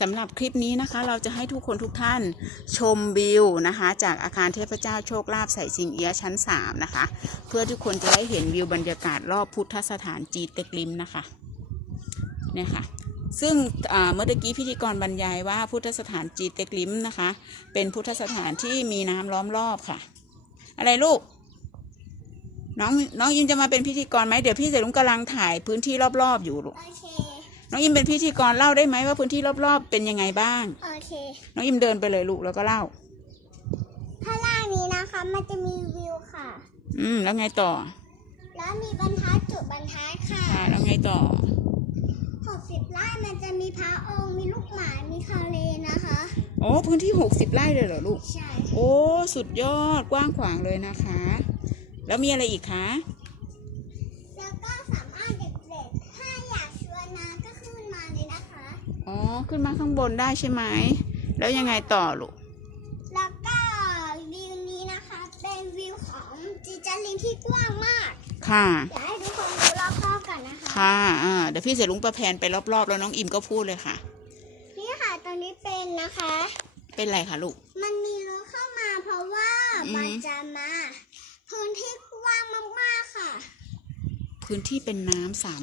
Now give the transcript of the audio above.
สำหรับคลิปนี้นะคะ เราจะให้ทุกคนทุกท่านชมวิวนะคะ จากอาคารเทพเจ้าโชคลาภใส่สิงเอียชั้น 3 นะคะ เพื่อทุกคนจะได้เห็นวิวบรรยากาศรอบพุทธสถานจีเต็กลิมนะคะเนี่ยค่ะซึ่งเมื่อกี้พิธีกรบรรยายว่าพุทธสถานจีเต็กลิมนะคะ เป็นพุทธสถานที่มีน้ำล้อมรอบค่ะ อะไรลูกน้องน้องยินจะมาเป็นพิธีกรไหมเดี๋ยวพี่เสรุงกำลังถ่ายพื้นที่รอบๆอยู่ลูกโอเค น้องยิมเป็นพิธีกรเล่าได้ไหมว่าพื้นที่รอบๆ เป็นยังไงบ้าง โอเค น้องยิมเดินไปเลยลูกแล้วก็เล่า ข้างล่างนี้นะคะ มันจะมีวิวค่ะ อืม แล้วไงต่อ แล้วมีบรรทัดจุดบรรทัดค่ะอ่าแล้วไงต่อ60ไร่มันจะมีพระองค์มีลูกหมา มีทะเลนะคะโอ้พื้นที่หกสิบไร่เลยเหรอลูก ใช่ โอ้ สุดยอดกว้างขวางเลยนะคะ แล้วมีอะไรอีกคะ แล้วก็สามารถเด็กๆ ถ้าอยากชวนมาก็ขึ้นมาเลยนะคะ อ๋อ ขึ้นมาข้างบนได้ใช่ไหม แล้วยังไงต่อลูก แล้วก็วิวนี้นะคะ เป็นวิวของจีจันลิงที่กว้างมาก ค่ะ อยากให้ทุกคนดูรอบๆกันนะคะ ค่ะอ่าเดี๋ยวพี่เสรุงประแพนไปรอบๆ แล้วน้องอิมก็พูดเลยค่ะ นี่ค่ะ ตรงนี้เป็นนะคะ เป็นไรคะลูก มันมีรถเข้ามาเพราะว่าอือฮึมันจะมาพื้นที่กว้างมากๆค่ะ พื้นที่เป็นน้ำสาม